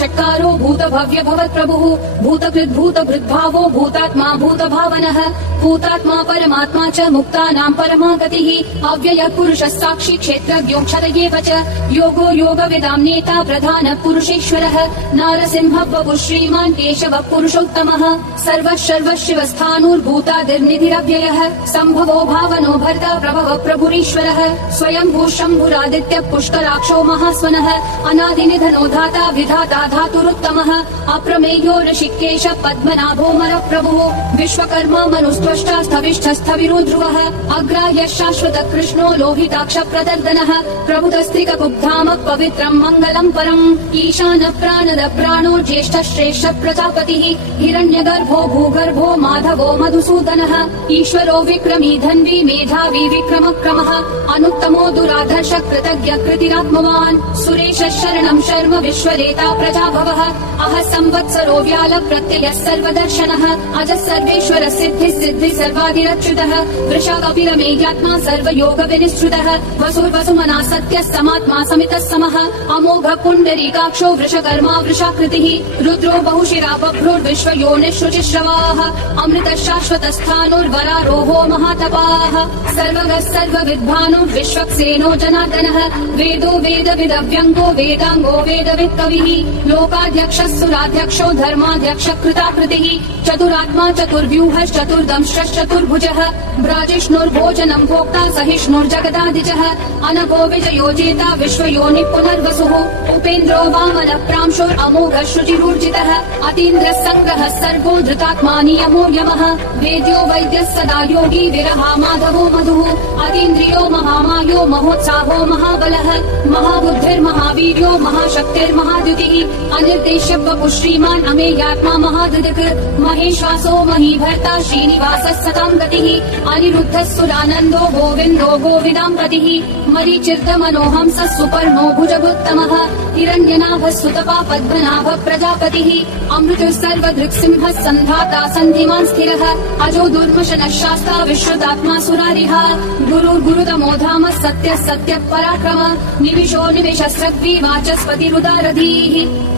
षट्कारो भूत भव्य भवत्प्रभुः भूतकृद्भूतभृद्भावो भूतात्मा भूतभावनः भूतात्मा परमात्मा च मुक्तानां परमा गतिः अव्ययः पुरुषः साक्षी क्षेत्रज्ञोऽक्षरयेव च योगो योगविदां नेता प्रधानः पुरुषेश्वरः नारसिंहः बभुः श्रीमान् केशवः पुरुषोत्तमः सर्वः सर्वशिवस्थाणुर्भूतादिर्निधिरव्ययः सम्भवो भावनो भर्ता प्रभवः प्रभुरीश्वरः स्वयंभू शम्भुरादित्यः पुष्कराक्षो महास्वनः अनादिनिधनो धाता विधाता धातुरुत्तमः अप्रमेयो ऋषिकेश पद्मनाभो मरः प्रभुः विश्वकर्मा मनुस्त्वष्टा स्थविष्ठस्थविरो ध्रुवः अग्राह्यः शाश्वत कृष्णो लोहिताक्ष प्रदर्दनः प्रबुधस्त्रिककुब्धाम पवित्रम् मङ्गलम् परम् ईशानः प्राणद प्राणो ज्येष्ठः श्रेष्ठः प्रजापतिः हिरण्यगर्भो भूगर्भो माधवो मधुसूदनः ईश्वरो विक्रमी धन्वी मेधावी विक्रमक्रमः अनुत्तमो दुराधर्ष कृतज्ञ कृतिरात्मवान् सुरेशः शरणम् शर्म विश्वरेता प्रजाभवः अह संवत्सरो व्याल प्रत्ययः सर्वदर्शनः अजः सर्वेश्वर सिद्धि सिद्धि सर्वाधिरच्युतः वृषाकपिरमेयात्मा सर्वयोग विनिश्रुतः वसुर्वसुमना सत्यः समात्मा समितः समः अमोघ पुण्डरीकाक्षो वृषकर्मा वृषाकृतिः रुद्रो बहुशिरा बभ्रुर्विश्वयोनिः शुचिश्रवाः अमृतः शाश्वतस्थाणुर्वरारोहो महातपाः सर्वगः सर्वविद्भानुर्विश्वक्सेनो जनार्दनः वेदो वेदविदव्यङ्गो वेदाङ्गो वेदवित् कविः लोकाध्यक्षः सुराध्यक्षो धर्माध्यक्षः कृताकृतिः चतुरात्मा चतुर्व्यूहश्चतुर्दंश्चतुर्भुजः ब्राजिष्णुर्भोजनम् भोक्ता सहिष्णुर्जगदादिजः अनघो विजयो जेता विश्वयोनिः पुनर्वसुः उपेन्द्रो वामनः प्रांशुरमोघः शुचिरूर्जितः अतीन्द्रः सङ्ग्रहः सर्गो धृतात्मा नियमो यमः वेद्यो वैद्यः सदा योगी विरहा माधवो मधुः अतीन्द्रियो महामायो महोत्साहो महाबलः महाबुद्धिर्महावीर्यो महाशक्तिर्महाद्युतिः अनिर्देश्य वपुः श्रीमान् अमेयात्मा महादृक् महेश्वासो महीभर्ता श्रीनिवासः सतां गतिः अनिरुद्धः सुरानन्दो गोविन्दो गोविदां प्रतिः मरीचिर्दमनोहंसः सुपर्णो भुजगोत्तमः हिरण्यनाभः सुतपा पद्मनाभः प्रजापतिः अमृतः सर्वदृक्सिंहः सन्धाता सन्धिमान् स्थिरः अजो दुर्मशनः शास्ता विश्रुतात्मा सुरारिः गुरुर्गुरुतमो धाम सत्यः सत्यः पराक्रमः निमिषो निमिषस्रग्वी वाचस्पतिरुदारधीः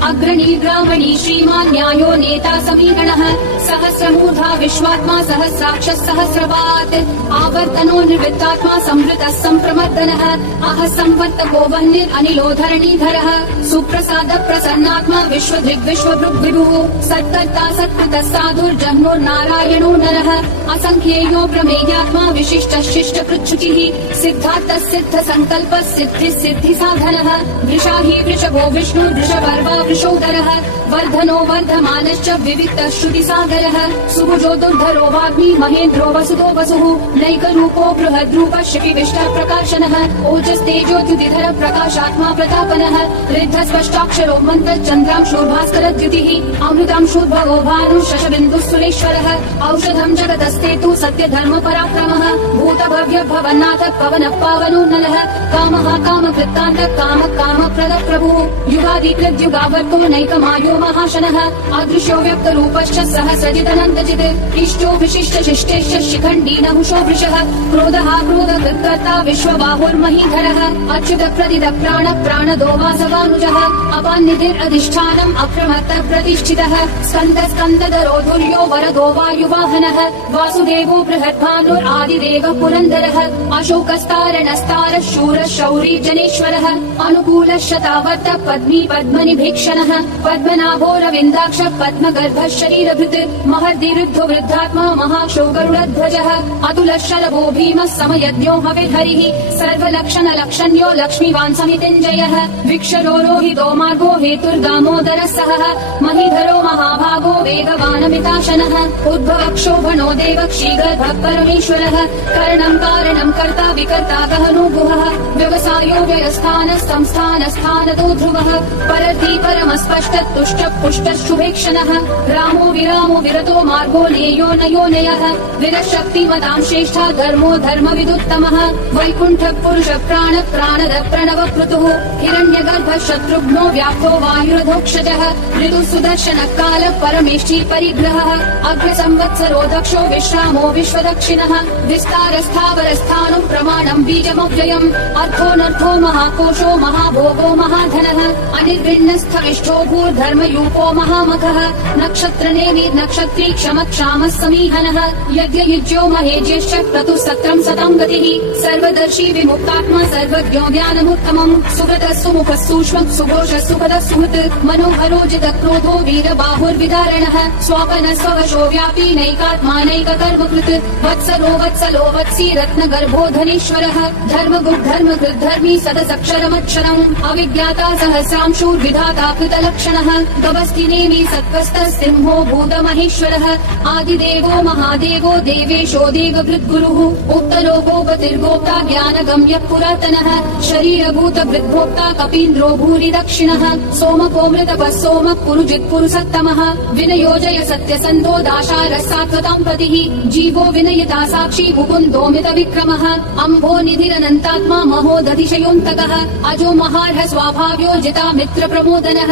अग्रणी ग्रामणी श्रीमान् न्यायो नेता समीगणः सहस्रमूर्धा विश्वात्मा सहस्राक्षः सहस्रपात् आवर्तनो निर्वृत्तात्मा संवृतः सम्प्रमर्दनः अह संवर्तको वह्निरनिलो धरणीधरः सुप्रसाद प्रसन्नात्मा विश्वदृग्विश्वभृग्विभुः सत्कर्ता सत्कृतः साधुर्जह्नुर्नारायणो नरः असङ्ख्येयो प्रमेयात्मा विशिष्टः शिष्टकृच्छुचिः सिद्धार्थः सिद्ध संकल्पः सिद्धिः सिद्धिसाधनः वृषाही वृषभो विष्णुर्वृषपर्वा वृषोदरः वर्धनो वर्धमानश्च विविक्तः श्रुतिसागरः सुभुजो दुर्धरो वाग्मी महेन्द्रो वसुतो वसुः नैकरूपो बृहद्रूपः शिपिविष्टः प्रकाशनः ओजस्तेजोद्युतिधरः प्रकाशात्मा प्रतापनः ऋद्धस्पष्टाक्षरो मन्त्रश्चन्द्रांशुर्भास्करद्युतिः अमृतांशुर्भगो भानुः शशबिन्दुः सुरेश्वरः औषधम् जगतस्तेतु सत्यधर्म पराक्रमः भूतभव्य भवन्नाथ पवनः पावनो नलः कामः कामकृत्तान्तः कामः कामप्रदः प्रभुः युगादिकृद्युगावर्तो नैकमायो महाशनः अदृश्यो व्यक्तरूपश्च सहस्रजिदनन्तजित् इष्टो विशिष्ट शिष्टेश्च शिखण्डी नहुषो वृषः क्रोधः क्रोधकृत्कर्ता विश्वबाहुर्महीधरः अच्युत प्रदिद प्राण प्राणदो वासवानुजः अपान्निधिरधिष्ठानम् अप्रमत्तः प्रतिष्ठितः स्कन्द स्कन्दधरो धुर्यो वरदो वायुवाहनः वासुदेवो बृहद्भानुरादिदेवः पुरन्दरः अशोकस्तारणस्तारः शूरः शौरी जनेश्वरः अनुकूलः शतावर्त पद्मी पद्मनिभीक्षणः पद्मनाभो रविन्दाक्षः पद्मगर्भः शरीरभृत् महर्दिवृद्धो वृद्धात्मा महाक्षो गरुडध्वजः अतुलः शलभो भीमः समयज्ञो हविर्हरिः सर्वलक्षणलक्षण्यो लक्ष्मीवान् समितिञ्जयः विक्षरो रोहितो मार्गो हेतुर्दामोदरः सहः महीधरो महाभागो वेगवानमिताशनः उद्भवक्षोभणो देवः श्रीगर्भः परमेश्वरः करणम् कारणम् कर्ता विकर्ता गहनो गुहः व्यवसायो व्ययस्थानः संस्थानस्थानतो ध्रुवः परर्थी परमस्पष्ट तुष्ट पुष्ट शुभेक्षणः रामो विरामो विरतो मार्गो नेयो नयो नयः विरशक्तिमतां श्रेष्ठा धर्मो धर्मविदुत्तमः वैकुण्ठ पुरुष प्राण प्राणद प्रणव क्रतुः हिरण्यगर्भ शत्रुघ्नो व्याप्तो वायुरधोक्षजः ऋतु सुदर्शन काल परमेष्ठी परिग्रहः अग्र संवत्सरो दक्षो विश्रामो विश्वदक्षिणः विस्तारस्थावरस्थानं प्रमाणं बीजमो महाव्ययम् अर्थोऽनर्थो महाकोशो महाभोगो महाधनः अनिर्विण्णस्थविष्ठो भूर्धर्मयूपो महामखः नक्षत्रनेमि नक्षत्री क्षमक्षामः समीहनः यज्ञयुज्यो महेज्यश्च क्रतुः सत्रम् सतम् गतिः सर्वदर्शी विमुक्तात्मा सर्वज्ञो ज्ञानमुत्तमम् सुगतः सुमुखः सूक्ष्मः सुघोषः सुखदः सुहृत् मनोहरो जितक्रोधो वीरबाहुर्विदारणः स्वपनः स्ववशो व्यापी नैकात्मानैककर्मकृत् वत्सरो वत्सलो वत्सी रत्नगर्भो धनेश्वरः धर्मगुग्धर्मकृत् धर्मी सदसक्षरमक्षरम् अविज्ञाता सहस्रांशूर्विधाता कृतलक्षणः गभस्तिनेमि सत्त्वस्तः सिंहो भूतमहेश्वरः आदिदेवो महादेवो देवेशो देवभृद्गुरुः उत्तरो गोपतिर्गोप्ता ज्ञानगम्यः पुरातनः शरीरभूतभृद्भोक्ता कपीन्द्रो भूरि दक्षिणः सोमकोमृतपः सोमः पुरुजित् पुरुषत्तमः विनयोजय सत्यसन्धो दाशारः सात्वताम् पतिः जीवो विनयिता साक्षी मुकुन्दोमित विक्रमः अम्भो निधिरनन्तात्मा महोदधिशयोऽन्तकः अजो महार्ह स्वाभाव्यो जिता मित्र प्रमोदनः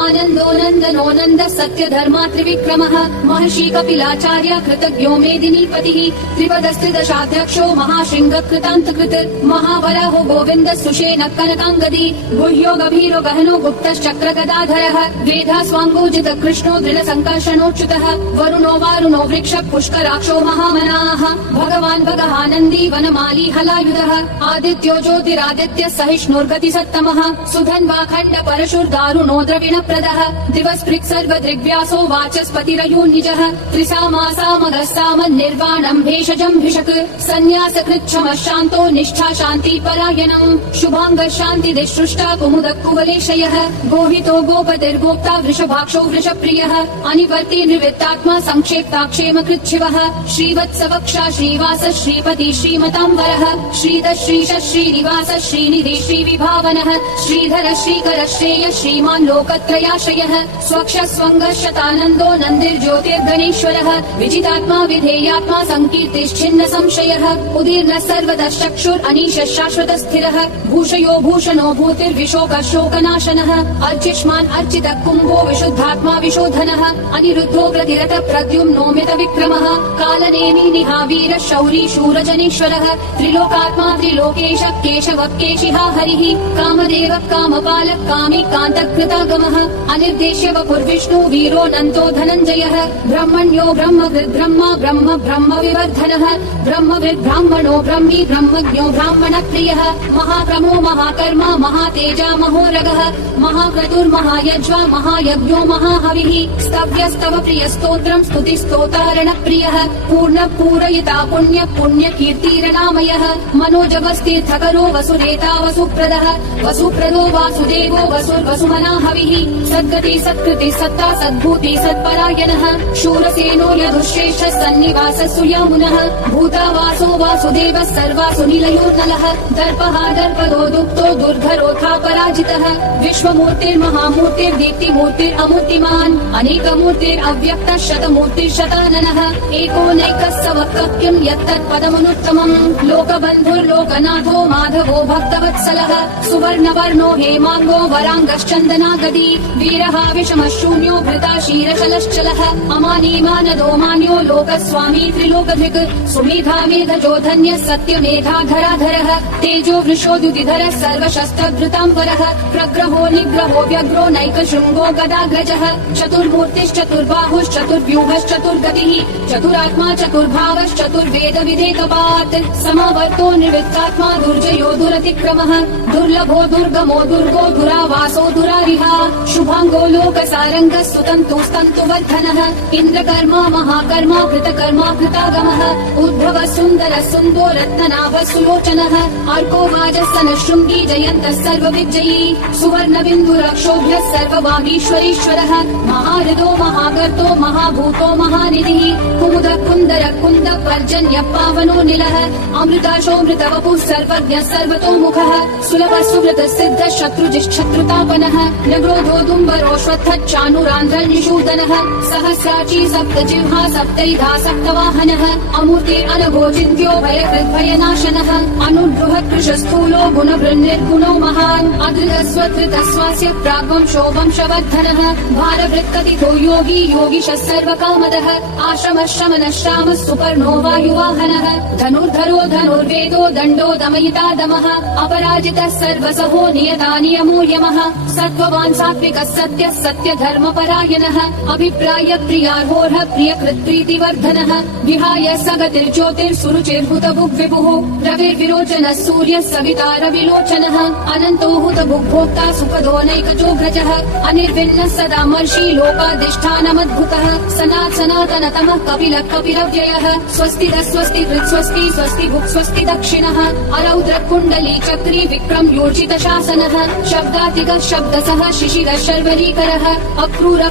आनन्दो नन्दनो नन्दः सत्य धर्मा त्रिविक्रमः महर्षि कपिलाचार्य कृतज्ञो मेदिनीपतिः त्रिपदस्त्रिदशाध्यक्षो महाशृङ्ग कृतान्तकृत् महावराहो गोविन्द सुषेण कनकाङ्गदी गुह्यो गभीरो गहनो गुप्तश्चक्र गदाधरः वेधा स्वाङ्गोजित कृष्णो दृढ सङ्कर्षणोच्युतः वरुणो वारुणो वृक्ष पुष्कराक्षो महामनाः भगवान् भगहानन्दी वनमाली हलायुधः आदित्यो ज्योतिरादित्य सहिष्णुर्गति सत्तमः सुधन्वाखण्ड परशुर्दारुणो द्रविणप्रदः दिवस्पृक् सर्वदृग्व्यासो वाचस्पतिरयोनिजः त्रिसामासामगः सामन्निर्वाणम् भेषजम् भिषक् सन्न्यासकृच्छमः शान्तो निष्ठा शान्ति परायणम् शुभाङ्गः शान्तिदिसृष्टा कुमुदः कुवलेशयः गोहितो गोपतिर्गोप्ता वृषभाक्षो वृषप्रियः अनिवर्ति निवृत्तात्मा संक्षेप्ताक्षेम कृच्छिवः श्रीवत्सवक्षा श्रीवास श्रीपति श्रीमताम्बरः श्रीधः श्रीश श्रीनिवास श्रीनिधि श्रीविभावनः श्रीधर श्रीकर श्रेय श्रीमान् लोकत्रयाश्रयः स्वक्ष स्वङ्गः शतानन्दो नन्दिर्ज्योतिर्गणेश्वरः विजितात्मा विधेयात्मा सङ्कीर्तिश्चिन्न संशयः उदीर्णः सर्वतः चक्षुरनीश शाश्वत स्थिरः भूषयो भूषणो भूतिर्विशोकः शोकनाशनः अर्चिष्मान् अर्चितः कुम्भो विशुद्धात्मा विशोधनः अनिरुद्धो प्रतिरथ प्रद्युम्नोमित विक्रमः कालनेमि निहावीर शौरी शूरजनेश्वरः त्रिलोकात्मा त्रिलोकेश केशव केशिहा हरिः कामदेव कामपालः कामी कान्तकृतागमः अनिर्देश्य वपुर्विष्णु वीरो नन्तो धनञ्जयः ब्रह्मण्यो ब्रह्मकृद् ब्रह्मा ब्रह्म ब्रह्म विवर्धनः ब्रह्मविद् ब्राह्मणो ब्रह्मी ब्रह्मज्ञो ब्राह्मण प्रियः महाप्रमो महाकर्मा महातेजा महोरगः महाक्रतुर्महायज्वा महायज्ञो महाहविः स्तव्यस्तव प्रिय स्तोत्रम् स्तुतिस्तोतारण प्रियः पूर्ण पूरयिता पुण्य पुण्य कीर्तिरनामयः मनोजवस्तीर्थकरो वसुरेता वसुप्रदः वसुप्रदो वासुदेवो वसुर्वसुमना हविः सद्गति सत्कृति सत्ता सद्भूति सत्परायणः शूरसेनो यदुश्रेष्ठ सन्निवास सुयामुनः भूतावासो वासुदेवः सर्वासु निलयोर्नलः दर्पः दर्पदो दुःखो दुर्धरोऽथा पराजितः विश्वमूर्तिर्महामूर्तिर्दीप्तिमूर्तिरमूर्तिमान् अनेकमूर्तिरव्यक्तः शतमूर्तिर्शताननः एकोनैकः सवक्कः किम् यत्तत्पदमनुत्तमम् लोकबन्धुर्लोकनाथो माधवो भक्तवत्सलः सुवर्णवर्णो हेमाङ्गो वराङ्गश्चन्दनागदी वीरः विषमः शून्यो भृता शीरशलश्चलः अमानीमानदो मान्यो लोकस्वामी त्रिलोकधिक् सुमेधा मेधजो धन्यः सत्यमेधाधराधरः तेजो वृषोद्युतिधरः सर्वशस्त्रभृताम्बरः प्रग्रहो निग्रहो व्यग्रो नैकशृङ्गो गदाग्रजः चतुर्मूर्तिश्चतुर्बाहुश्चतुर्व्यूहश्चतुर्गतिः चतुरात्मा चतुर्भावश्चतुर्वेद विधेकपात् समावर्तो निवृत्तात्मा दुर्जयो दुरतिक्रमः दुर्लभो दुर्गमो दुर्गो दुरावासो दुरारिहा शुभाङ्गो लोकसारङ्गः सुतन्तुस्तन्तुवर्धनः इन्द्रकर्मा महाकर्मा कृतकर्मा कृतागमः उद्धव सुन्दर सुन्दो रत्ननाभ सुलोचनः अर्को वाजस्तनः शृङ्गी जयन्तः सर्वविजयी सुवर्णबिन्दुरक्षोभ्यः सर्ववागीश्वरीश्वरः महाहृदो महागर्तो महाभूतो महानिधिः कुमुद कुन्दर कुन्द पर्जन्य पावनो निलः अमृताशोऽमृतवपुः सर्वज्ञः सर्वतोमुखः सुलभ सुहृद सिद्ध शत्रुजिश्शत्रुतापनः नग्रोधो दुम्बरोऽश्वत्थच्चानुरान्ध्रनिषूदनः सहस्राची सप्तजिह्वा सप्तैधा सप्तवाहनः अमूर्ते अनघोचिन्त्यो भयकृद्भयनाशनः अनुद्रुह कृशस्थूलो गुणवृन्निर्गुणो महान् अधृतस्वधृतस्वास्य प्राग्वंशो वंशवर्धनः भारवृत्कथितो योगी योगिशः सर्वकामदः आश्रमः शमनः श्रामः सुपर्णो वायुवाहनः धनुर्धरो धनुर्वेदो दण्डो दमयिता दमः अपराजितः सर्वसहो नियता नियमो यमः सत्त्ववान् सात्विकः सत्यः सत्यधर्मपरायणः अभिप्राय प्रियार्होर्ह प्रियकृत्प्रीतिवर्धनः विहाय सगतिर्ज्योतिर्सुरुचिर्हुतभुग्विभुः रविर्विरोचनः सूर्यः सविता रविलोचनः अनन्तो हुतभुग्भोक्ता सुखदोनैकचोग्रजः अनिर्विण्णः सदा मर्षि लोकाधिष्ठानमद्भुतः सनातनतमः कपिलः कपिलव्ययः स्वस्तिरः स्वस्ति कृत्स्वस्ति स्वस्ति भुक् स्वस्ति दक्षिणः अरौद्रः कुण्डली चक्री विक्रम योजित शासनः शब्दातिगः शब्दसः शिशिरः शर्वरीकरः अक्रूरः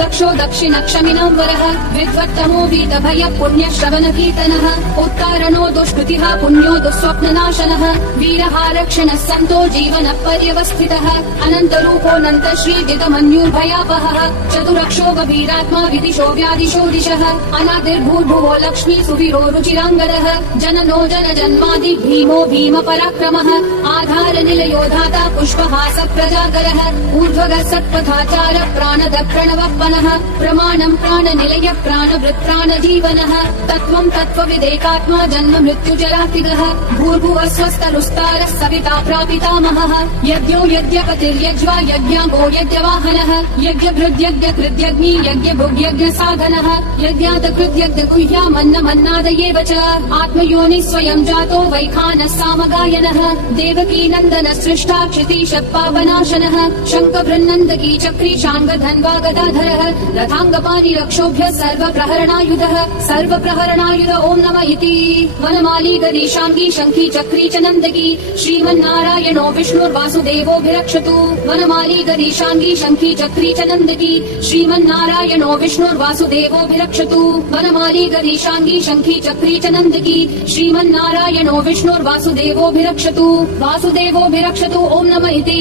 दक्षो दक्षिण क्षमिनाम्बरः विद्वत्तमो वीतभय पुण्य श्रवण कीर्तनः उत्तारणो दुष्कृतिः पुण्यो दुःस्वप्ननाशनः वीरहारक्षणः सन्तो जीवन पर्यवस्थितः अनन्तरूपोऽनन्त श्रीजितमन्युर्भयापहः चतुरक्षो गभीरात्मा विदिशो व्यादिशो दिशः अनादिर्भूर्भुवो लक्ष्मी सुवीरो रुचिराङ्गरः जननो जन जन्मादि भीमो भीम पराक्रमः आधार निलयो धाता पुष्पहास प्रजागरः ऊर्ध्वगः सत्पथाचार प्राणद प्रणवप्पनः प्रमाणम् प्राणनिलय प्राणवृत् प्राणजीवनः तत्त्वम् तत्त्वविदेकात्मा जन्म मृत्युजरातिगः भूर्भुवः स्वस्तरुस्तारः सविता प्रापितामहः यज्ञो यज्ञपतिर्यज्वा यज्ञागो यज्ञवाहनः यज्ञभृद्यज्ञकृद्यग्नि यज्ञभुग्यज्ञ साधनः यज्ञातकृद्यज्ञ गुह्यामन्नमन्नादयेव च आत्मयोनिः स्वयं जातो वैखानः सामगायनः देवकी नन्दन सृष्टा क्षितिशपावनाशनः शङ्खबृन्नन्दकी चक्री शाङ्गधन्वा गदाधरः रथाङ्गपाणि रक्षोभ्य सर्वप्रहरणायुधः सर्वप्रहरणायुध ॐ नमः इति वनमाली गदीशाङ्गी शङ्खी चक्री च नन्दकी श्रीमन्नारायणो विष्णुर्वासुदेवोऽभिरक्षतु वनमाली गदीशाङ्गी शङ्खी चक्री च नन्दकी श्रीमन्नारायणो विष्णुर्वासुदेवोऽभिरक्षतु वनमाली गदीशाङ्गी शङ्खी चक्री च नन्दकी श्रीमन्नारायणो विष्णुर्वासुदेवोऽभिरक्षतु वासुदेवोऽभिरक्षतु ॐ नमः इति